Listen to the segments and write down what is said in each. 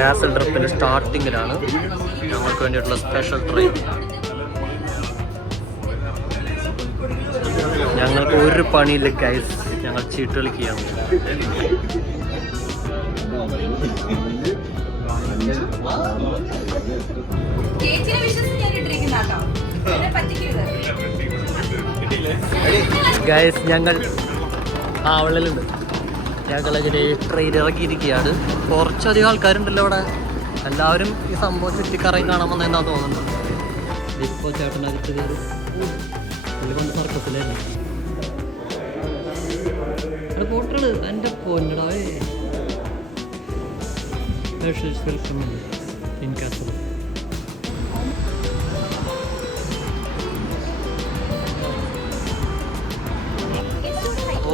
Castle ട്രിപ്പിൻ്റെ സ്റ്റാർട്ടിങ്ങിലാണ് ഞങ്ങൾക്ക് വേണ്ടിയിട്ടുള്ള special train. ഞങ്ങൾക്ക് ഒരു പണിയില്ല ഗൈസ്, ഞങ്ങൾ ചീട്ട് കളിക്കുകയാണ്. ഗൈസ് ഞങ്ങൾ ആവളിലുണ്ട്. ഞങ്ങളിങ്ങനെ ട്രെയിൻ ഇറക്കിയിരിക്കുകയാണ്. കുറച്ചധികം ആൾക്കാരുണ്ടല്ലോ ഇവിടെ. എല്ലാവരും ഈ സംഭവം ചുറ്റിക്കറങ്ങി കാണാമെന്ന് എന്നാ തോന്നുന്നത്. ഇപ്പോൾ ചേട്ടനകത്ത് കയറി പുള്ളി കൊണ്ട് സർക്കസിലായിരുന്നു പോട്ടുകൾ. എൻ്റെ പൊന്നടാവേ വെൽക്കം ഇൻ കാസൽ.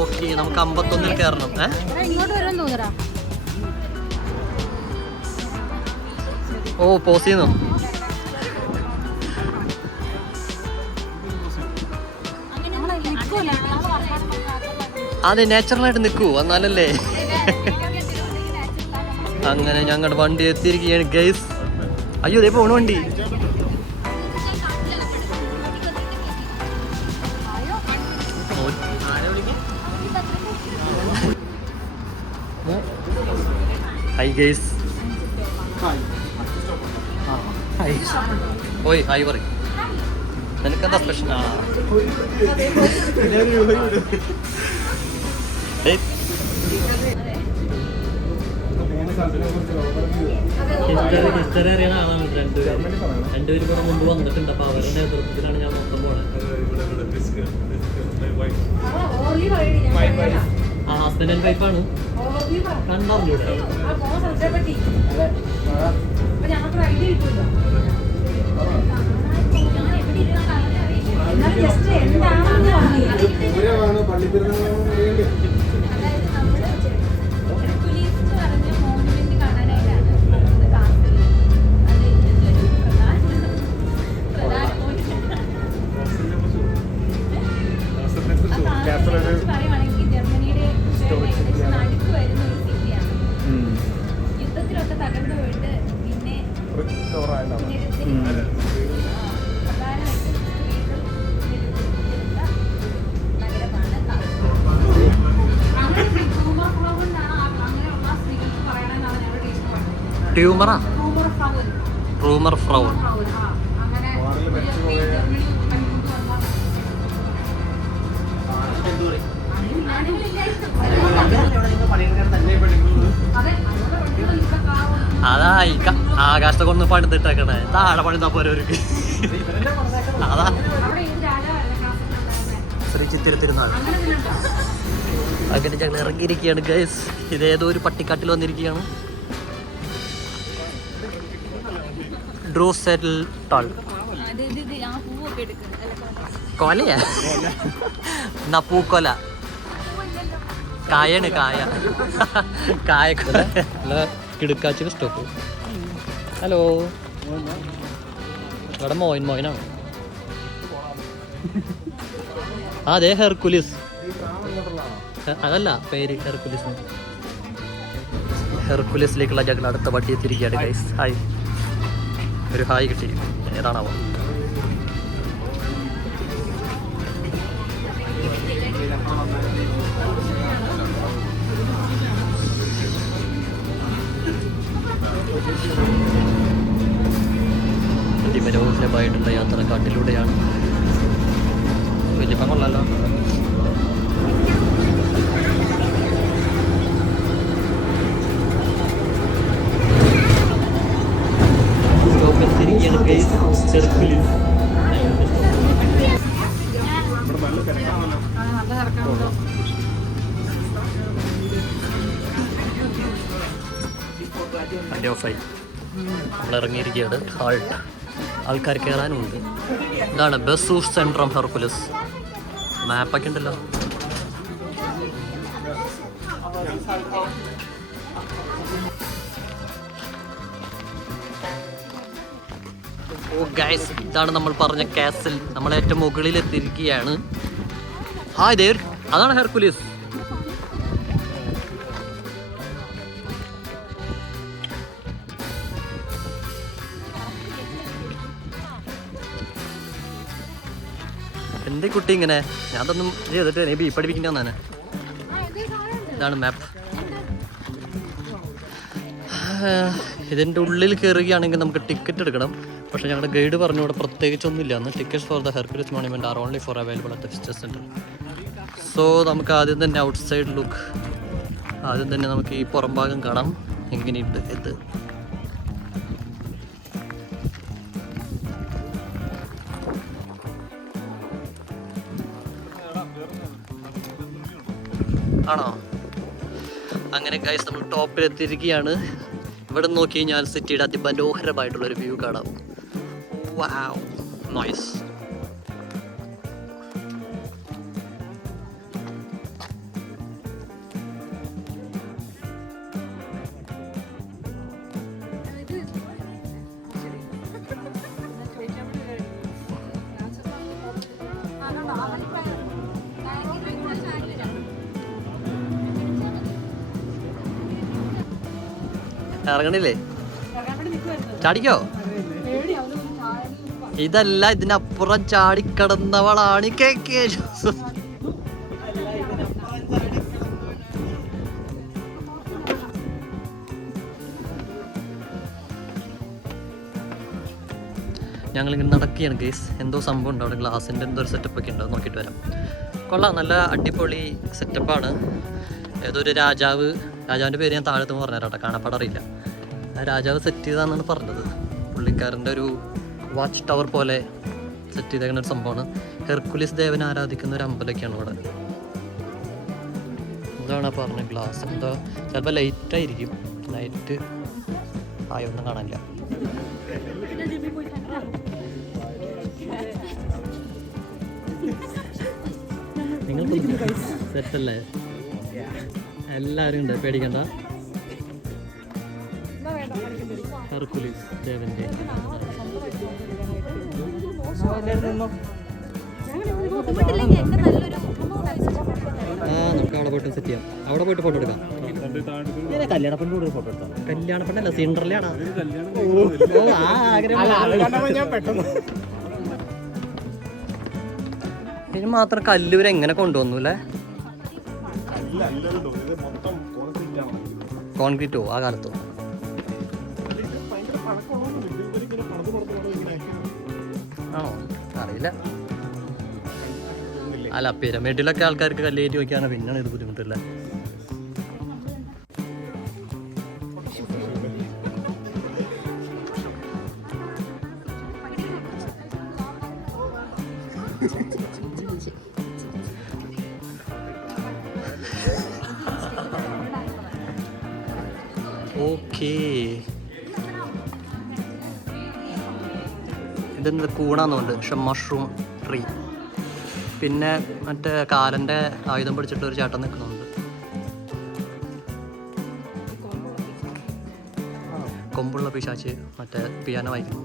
ഓക്കെ, നമുക്ക് 51 കയറണം. ഓ പോസ് ചെയ്യുന്നു. അതെ, നാച്ചുറലായിട്ട് നിൽക്കൂ, എന്നാലല്ലേ. അങ്ങനെ ഞങ്ങളുടെ വണ്ടി എത്തിയിരിക്കുകയാണ് ഗൈസ്. അയ്യോ ഇതേ പോണ വണ്ടി. Hi guys. ഓയ് ഹായ് പറ. നിനക്കെന്താ സ്പെഷ്യൽ? ഹിസ്റ്ററി അറിയണ ആളാണ് രണ്ടുപേരും കൂടെ മുമ്പ് വന്നിട്ടുണ്ട്. അപ്പൊ അവരുടെ നേതൃത്വത്തിലാണ് ഞാൻ മൊത്തം പോണത്. ആ ഹസ്ബൻഡ് ആൻഡ് വൈഫാണ്. കണ്ടറിഞ്ഞൂടെ? റൂമർ ഫ്രൗൺ. അതാ ആകാശത്തെ കൊണ്ട് പണിതിട്ടേക്കണേ. താഴെ പണിതാ പോരവർക്ക്. അതാ ശ്രീ ചിത്തിര തിരുനാൾ. അങ്ങനെ ഞങ്ങൾ ഇറങ്ങിയിരിക്കുകയാണ് ഗൈസ്. ഇതേതോ ഒരു പട്ടിക്കാട്ടിൽ വന്നിരിക്കുകയാണ്. കൊലയാ എന്നാ പൂക്കൊല. കായാണ് കായ. കായക്കൊല കിടുക്കാച്ചിന് സ്റ്റോപ്പ്. ഹലോ, ഇവിടെ മോയിനാണ്. അതെ ഹെർക്കുലിസ്. അതല്ല പേര് ഹെർക്കുലിസ്. ഹെർക്കുലിസിലേക്കുള്ള ഞങ്ങൾ അടുത്ത വണ്ടി എത്തിയിരിക്കുകയാണ് ഗൈസ്. ഹായ്, ഒരു ഹായ് കിട്ടി. ഏതാണാവോ? അതിമനോഹരമായിട്ടുള്ള യാത്ര കാട്ടിലൂടെയാണ്. വലിയ കൊള്ളാലോ. നമ്മൾ ഇറങ്ങിയിരിക്കുകയാണ്. ഹാൾട്ട്. ആൾക്കാർ കയറാനുമുണ്ട്. ഇതാണ് ബസൂസ് സെൻട്രം ഹെർക്കുലിസ്. മാപ്പൊക്കെ ഉണ്ടല്ലോ. ഓ ഗൈസ്, ഇതാണ് നമ്മൾ പറഞ്ഞ കാസൽ. നമ്മൾ ഏറ്റവും മുകളിൽ എത്തിയിരിക്കുകയാണ്. ഹായ് ദേർ, അതാണ് ഹെർക്കുലിസ്. എൻ്റെ കുട്ടി ഇങ്ങനെ ഞാൻ അതൊന്നും ചെയ്തിട്ട് നീ ബീ പഠിപ്പിക്കേണ്ടി വന്നേ. ഇതാണ് മാപ്പ്. ഇതിൻ്റെ ഉള്ളിൽ കയറുകയാണെങ്കിൽ നമുക്ക് ടിക്കറ്റ് എടുക്കണം. പക്ഷേ ഞങ്ങളുടെ ഗൈഡ് പറഞ്ഞു ഇവിടെ പ്രത്യേകിച്ചൊന്നുമില്ല എന്ന്. Tickets for the Hercules monument are only for available at the visitor centre. So നമുക്ക് ആദ്യം തന്നെ ഔട്ട് സൈഡ് ലുക്ക്, ആദ്യം തന്നെ നമുക്ക് ഈ പുറം ഭാഗം കാണാം എങ്ങനെയുണ്ട് ഇത്. ആണോ? അങ്ങനെ ഗൈസ് നമ്മൾ ടോപ്പിലെത്തിയിരിക്കുകയാണ്. ഇവിടെ നോക്കി കഴിഞ്ഞാൽ സിറ്റിയുടെ അതിമനോഹരമായിട്ടുള്ളൊരു വ്യൂ കാണാം. വാവ്, നൈസ്. ഇറങ്ങണില്ലേ? ചാടിക്കോ? ഇതല്ല, ഇതിനപ്പുറം ചാടിക്കടന്നവളാണ് KK ജോസഫ്. ഞങ്ങളിങ്ങനെ നടക്കുകയാണ് ഗേസ്. എന്തോ സംഭവം ഉണ്ട് അവിടെ, ഗ്ലാസിൻ്റെ എന്തോ ഒരു സെറ്റപ്പ് ഒക്കെ ഉണ്ട്, നോക്കിയിട്ട് വരാം. കൊള്ളാം, നല്ല അടിപൊളി സെറ്റപ്പാണ്. ഏതൊരു രാജാവിൻ്റെ പേര് ഞാൻ താഴത്ത് പറഞ്ഞു തരാം, കാണാപ്പാടറിയില്ല. ആ രാജാവ് സെറ്റ് ചെയ്താന്നാണ് പറഞ്ഞത്. പുള്ളിക്കാരൻ്റെ ഒരു വാച്ച് ടവർ പോലെ സെറ്റ് ചെയ്തേക്കുന്ന ഒരു സംഭവമാണ്. ഹെർക്കുലിസ് ദേവനെ ആരാധിക്കുന്ന ഒരു അമ്പലമൊക്കെയാണ് ഇവിടെ. എന്താണ് പറഞ്ഞത്, ഗ്ലാസ് എന്തോ ചിലപ്പോൾ ലൈറ്റായിരിക്കും. ലൈറ്റ് ആയൊന്നും കാണാനില്ല. നിങ്ങൾക്ക് സെറ്റല്ലേ? എല്ലാവരും ഉണ്ട്, പേടിക്കണ്ട. ഹെർക്കുലിസ് ദേവന്റെ നമുക്ക് അവിടെ പോയിട്ട് സെറ്റ് ചെയ്യാം. അവിടെ പോയിട്ട് ഫോട്ടോ എടുക്കാം. കല്യാണപ്പെണ്ണല്ല, സിൻഡ്രല്ലയാണോ? ഇതിന് മാത്രം കല്ലൂര് എങ്ങനെ കൊണ്ടുവന്നു അല്ലേ? കോൺക്രീറ്റോ ആ കാലത്തോ? ആണോ, അറിയില്ല. അല്ല, പിരമിഡിലൊക്കെ ആൾക്കാർക്ക് കല്ലേറ്റി വയ്ക്കാനാണ്, പിന്നെയാണ് ഇത് ബുദ്ധിമുട്ടില്ല. ഓക്കേ, ഇതെന്ത് കൂണാന്നുണ്ട്, പക്ഷെ മഷ്റൂം ട്രീ. പിന്നെ മറ്റേ കാലൻ്റെ ആയുധം പിടിച്ചിട്ട് ഒരു ചേട്ടൻ നിൽക്കുന്നുണ്ട്. കൊമ്പുള്ള പിശാച്ച് മറ്റേ പിയാനോ വായിക്കുന്നു.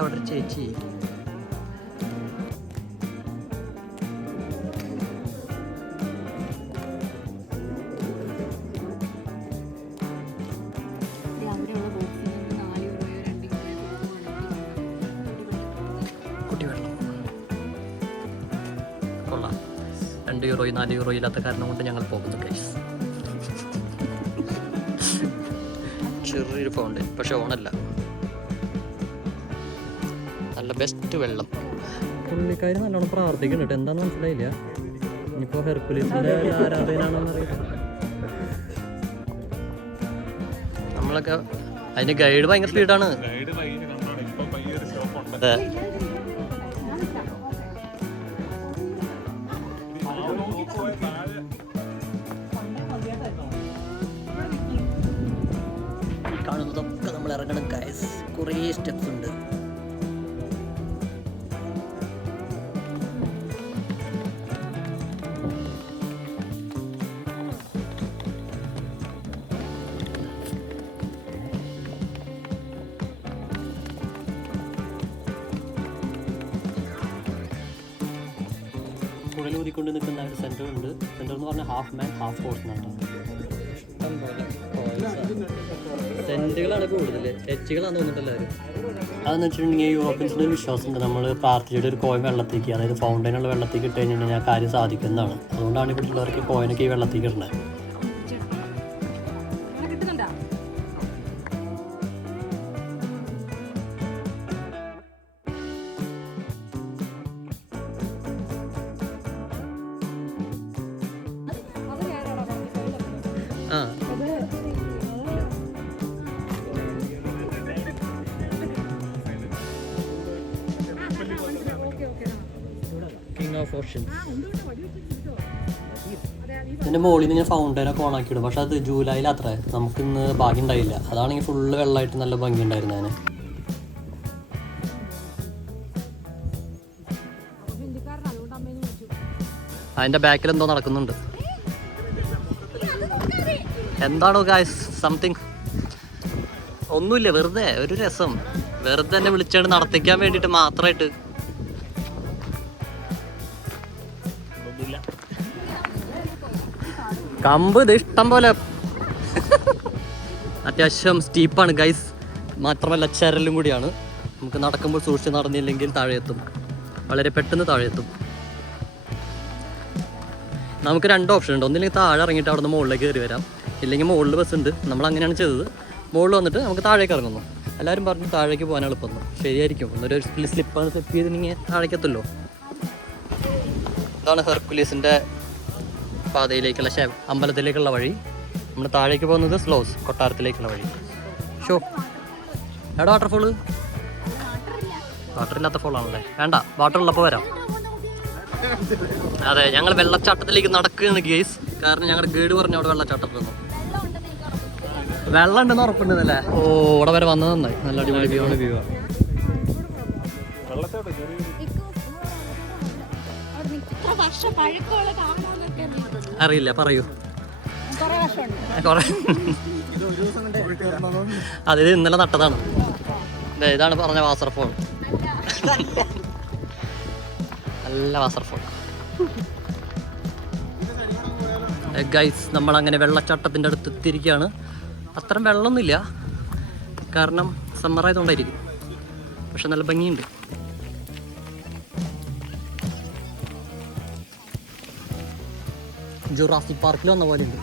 അവിടെ ഒരു ചേച്ചി. കൊള്ളാം. 2 യൂറോയും 4 യൂറോ ഇല്ലാത്ത കാരണം കൊണ്ട് ഞങ്ങൾ പോകുന്നു ഗൈസ്. ചെറിയൊരു ഫൗണ്ടൻ, പക്ഷെ ഓണല്ല. നല്ല ബെസ്റ്റ് വെള്ളം. പുള്ളിക്കാരി നല്ലോണം പ്രാർത്ഥിക്കുന്നുണ്ട്, എന്താണെന്ന് മനസ്സിലായില്ല. ഇനിയിപ്പോൾ ഹെർക്കുലീസിൻ്റെ ആരാധകനാണെന്ന് അറിയില്ല. നമ്മളൊക്കെ അതിന് ഗൈഡ് ഭയങ്കര സ്പീഡാണ്. അതെ, കാണുന്നതൊക്കെ നമ്മൾ ഇറങ്ങണം ഗൈസ്. കുറേ സ്റ്റെപ്സ് ഉണ്ട്. കുഴലൂരിക്കൊണ്ട് നിൽക്കുന്ന ഒരു സെൻറ്റർ ഉണ്ട്. സെൻറ്റർ എന്ന് പറഞ്ഞാൽ ഹാഫ് മാൻ ഹാഫ് ഹോഴ്സ് എന്നാണ്. ഇഷ്ടം പോലെ സെന്റുകളാണ് കൂടുതൽ, എച്ചുകളാണ് തോന്നുന്നുണ്ട് എല്ലാവരും. അതെന്ന് വെച്ചിട്ടുണ്ടെങ്കിൽ യൂറോപ്യൻസിൻ്റെ ഒരു വിശ്വാസമുണ്ട്, നമ്മൾ പ്രാർത്ഥിച്ചിട്ട് ഒരു കോയിൻ വെള്ളത്തേക്ക്, അതായത് ഫൗണ്ടൈനുള്ള വെള്ളത്തേക്ക് ഇട്ട് കഴിഞ്ഞിട്ടുണ്ടെങ്കിൽ ആ കാര്യം സാധിക്കുന്നതാണ്. അതുകൊണ്ടാണ് ഇവിടെ ഉള്ളവർക്ക് കോയിനൊക്കെ ഈ വെള്ളത്തേക്ക് ഇടുന്നത്. ആ കിങ് ഓഫ് ഓഷ്യൻസ്. ഇതിൻ്റെ മുകളിൽ നിന്ന് ഞാൻ ഫൗണ്ടൈനൊക്കെ ഓണാക്കിയിടും, പക്ഷെ അത് ജൂലൈയിൽ അത്ര നമുക്കിന്ന് ഭാഗ്യം ഉണ്ടായില്ല. അതാണെങ്കിൽ ഫുള്ള് വെള്ളമായിട്ട് നല്ല ഭംഗി ഉണ്ടായിരുന്നു അതിന്. അതിൻ്റെ ബാക്കിൽ എന്തോ നടക്കുന്നുണ്ട്. എന്താണോ ഗായ്സ് സംതിങ്, ഒന്നുമില്ല, വെറുതെ ഒരു രസം, വെറുതെ എന്നെ വിളിച്ചാണ് നടത്തിക്കാൻ വേണ്ടിയിട്ട് മാത്രമായിട്ട്. കമ്പ് ഇത് ഇഷ്ടം പോലെ അത്യാവശ്യം സ്റ്റീപ്പാണ് ഗൈസ്, മാത്രമല്ല ചരലും കൂടിയാണ്. നമുക്ക് നടക്കുമ്പോൾ സൂക്ഷിച്ച് നടന്നില്ലെങ്കിൽ താഴെയെത്തും, വളരെ പെട്ടെന്ന് താഴെയെത്തും. നമുക്ക് രണ്ട് ഓപ്ഷൻ ഉണ്ട്, ഒന്നില്ലെങ്കിൽ താഴെ ഇറങ്ങിയിട്ട് അവിടെ നിന്ന് മുകളിലേക്ക് കയറി വരാം, ഇല്ലെങ്കിൽ മുകളിൽ ബസ് ഉണ്ട്. നമ്മൾ അങ്ങനെയാണ് ചെയ്തത്, മുകളിൽ വന്നിട്ട് നമുക്ക് താഴേക്ക് ഇറങ്ങുന്നു. എല്ലാവരും പറഞ്ഞു താഴേക്ക് പോകാൻ എളുപ്പമെന്ന്, ശരിയായിരിക്കും. ഒന്നൊരു സ്ലിപ്പാണ് സെറ്റ് ചെയ്തിട്ടുണ്ടെങ്കിൽ താഴേക്കെത്തുമല്ലോ. ഇതാണ് ഹെർക്കുലീസിൻ്റെ പാതയിലേക്കുള്ള അമ്പലത്തിലേക്കുള്ള വഴി. നമ്മൾ താഴേക്ക് പോകുന്നത് സ്ലോസ് കൊട്ടാരത്തിലേക്കുള്ള വഴി. ഷോ എവിടെ വാട്ടർഫോള്? വാട്ടറില്ലാത്ത ഫോളാണല്ലേ, വേണ്ട, വാട്ടർ ഉള്ളപ്പോൾ വരാം. അതെ, ഞങ്ങൾ വെള്ളച്ചാട്ടത്തിലേക്ക് നടക്കുകയാണ് ഗേസ്, കാരണം ഞങ്ങളുടെ ഗൈഡ് പറഞ്ഞു അവിടെ വെള്ളച്ചാട്ടത്തിലൊന്നും വെള്ളം ഉണ്ടെന്ന് ഉറപ്പുണ്ടെന്നല്ലേ. ഓ, ഇവിടെ വരെ വന്നത് നന്നായി, നല്ല അടിപൊളി വ്യൂ ആണ്. വ്യൂ അറിയില്ല, പറയൂ. അതിൽ ഇന്നലെ നട്ടതാണ്. ഇതാണ് പറഞ്ഞ വാട്ടർഫോൾ, നല്ല വാട്ടർഫോൾ ഗൈസ്. നമ്മളങ്ങനെ വെള്ളച്ചാട്ടത്തിൻ്റെ അടുത്ത് എത്തിയിരിക്കുകയാണ്. അത്രയും വെള്ളമൊന്നുമില്ല, കാരണം സമ്മറായതുകൊണ്ടായിരിക്കും, പക്ഷെ നല്ല ഭംഗിയുണ്ട്. ജുറാസിക് പാർക്കിൽ വന്ന പോലെ ഉണ്ട്.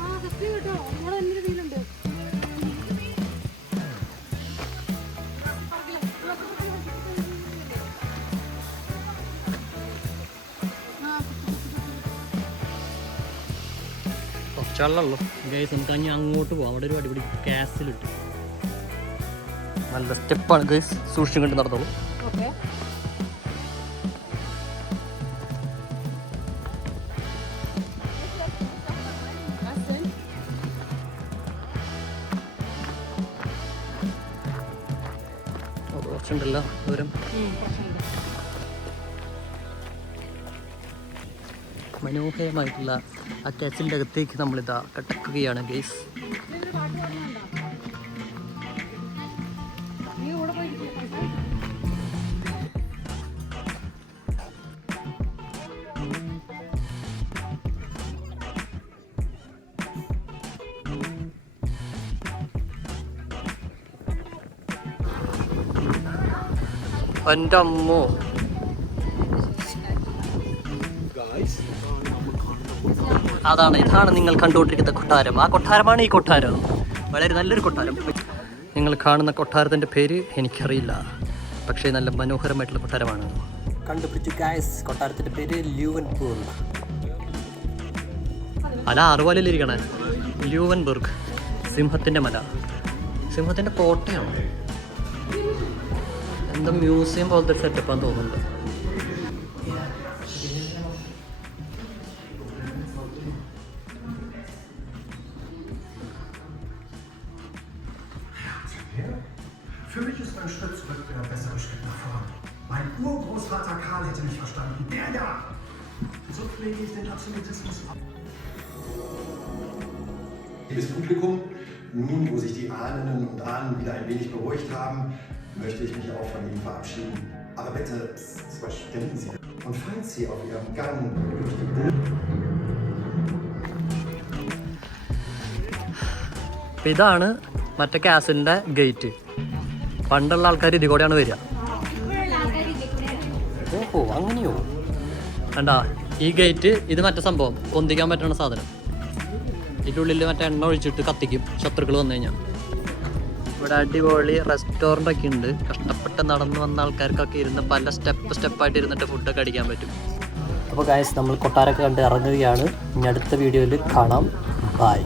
കുറച്ചല്ലോ ഗൈസ്, നമുക്ക് അഞ്ഞ് അങ്ങോട്ട് പോകാം. അവിടെ ഒരു അടിപൊളി കാസിലിട്ട് നല്ല സ്റ്റെപ്പാണ് ഗൈസ്, സൂക്ഷിച്ചും കണ്ട് നടന്നോളൂ. കുറച്ചുണ്ടല്ലോ ദൂരം. മനോഹരമായിട്ടുള്ള ആ കാച്ചിൻ്റെ അകത്തേക്ക് നമ്മളിതാ കടക്കുകയാണ് ഗൈസ്. എൻ്റെ അമ്മോ, ഇതാണ് നിങ്ങൾ കണ്ടുകൊണ്ടിരിക്കുന്ന കൊട്ടാരം. ആ കൊട്ടാരമാണ് ഈ കൊട്ടാരം, വളരെ നല്ലൊരു കൊട്ടാരം. നിങ്ങൾ കാണുന്ന കൊട്ടാരത്തിൻ്റെ പേര് എനിക്കറിയില്ല, പക്ഷേ നല്ല മനോഹരമായിട്ടുള്ള കൊട്ടാരമാണ്. കണ്ടുപിടിച്ചു ഗൈസ്, കൊട്ടാരത്തിൻ്റെ പേര് ല്യൂവൻബർഗ്. അല്ല, ആറുപാലിലിരിക്കണേ, ല്യൂവൻബർഗ്, സിംഹത്തിൻ്റെ മല, സിംഹത്തിൻ്റെ കോട്ടയാണ്. എന്താ മ്യൂസിയം പോലത്തെ സെറ്റപ്പാന്ന് തോന്നുന്നുണ്ട്. Für mich ist ein Schritt zurück der bessere Schritt nach vorn. Mein Urgroßvater Karl hätte mich verstanden. Der ja! So pflege ich den Absolutismus. Liebes Publikum, nun, wo sich die Ahnen und Ahnen wieder ein wenig beruhigt haben, möchte ich mich auch von Ihnen verabschieden. Aber bitte, verschwinden Sie. Und falls Sie auf Ihrem Gang durch die ഇതാണ് മറ്റേ കാസിലിൻ്റെ gate. പണ്ടുള്ള ആൾക്കാർ ഇതിൽ കൂടെയാണ് വരിക. ഓഹോ അങ്ങനെയോ. കണ്ടാ ഈ ഗേറ്റ്, ഇത് മറ്റേ സംഭവം പൊന്തിക്കാൻ പറ്റുന്ന സാധനം. ഇതിൻ്റെ ഉള്ളിൽ മറ്റേ എണ്ണ ഒഴിച്ചിട്ട് കത്തിക്കും ശത്രുക്കൾ വന്നു കഴിഞ്ഞാൽ. ഇവിടെ അടിപൊളി റെസ്റ്റോറൻ്റ് ഒക്കെ ഉണ്ട്. കഷ്ടപ്പെട്ട് നടന്നു വന്ന ആൾക്കാർക്കൊക്കെ ഇരുന്ന് പല സ്റ്റെപ്പായിട്ട് ഇരുന്നിട്ട് ഫുഡൊക്കെ അടിക്കാൻ പറ്റും. അപ്പോൾ ഗൈസ് നമ്മൾ കൊട്ടാരമൊക്കെ കണ്ട് ഇറങ്ങുകയാണ്. ഇനി അടുത്ത വീഡിയോയിൽ കാണാം. ബൈ.